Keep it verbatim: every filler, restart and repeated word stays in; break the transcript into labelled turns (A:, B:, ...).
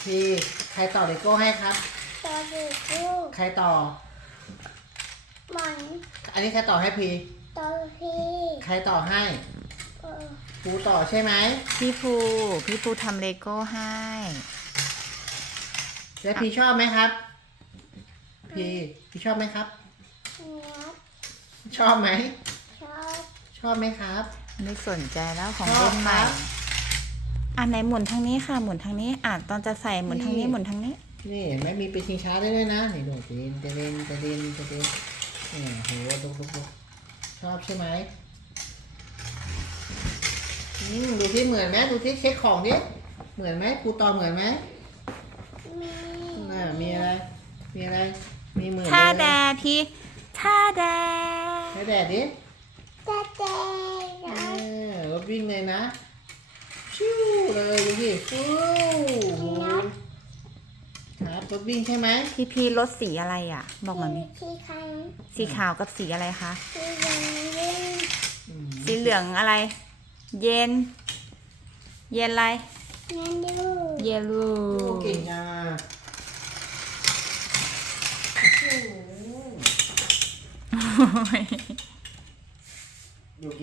A: พี่ใครต่อเลโก้ให้ครับ
B: ตัวดีกู
A: ใครต่อ
B: หมอน
A: อันนี้ใครต่อให้พี่
B: ตัวพี่
A: ใครต่อให้
B: เออ
A: ปูต่อใช่ไหม
C: พี่ภูพี่ภูทำเลโก้ให้
A: แล้วพี่ชอบไหมครับ พี่พี่ชอบไหมครับ
B: เนื้อ
A: ชอบไหม
B: ชอบ
A: ชอบไหมครับ
C: ไม่สนใจแล้วของ
A: ชอบ
C: เล่นใหม่
A: ครับ
C: อ่ะไหนหมุนทางนี้ค่ะหมุนทางนี้อ่ะตอนจะใส่หมุนทางนี้
A: นี่
C: หมุนทางนี้
A: นี่เห็นไหมมีเป็นชิงช้าได้ด้วยนะนี่ดูจะเล่นจะเล่นจะเล่นจะเล่นนี่โหดูดูดูชอบใช่ไหมอืมดูที่เหมือนไหมดูที่เช็คของดิเหมือนไหมปูต่อเหมือนไหม
B: มี
A: น่ะมีอะไร มีอะไร มีเหมือน
C: ท่า
A: เลย
C: แดพี่ท่าแด
A: ให้แดดดิ
B: ตาแดง
A: เอ
B: นะ
A: อรถวิ่งเลยนะชิวเลยดูสิฟูครับรถวิ่งใช่ไหม
C: พี่พีรถสีอะไรอ่ะ บอกมามิ
B: ที่คัน
C: สีขาวกับสีอะไรคะ
B: ที่ยังวิ่ง
A: อืม
C: สีเหลืองอะไร เย็น เย็นอะไร
B: นั่นดู
C: เยลลู
A: โอ้เก่งจังอ่ะโอ้โห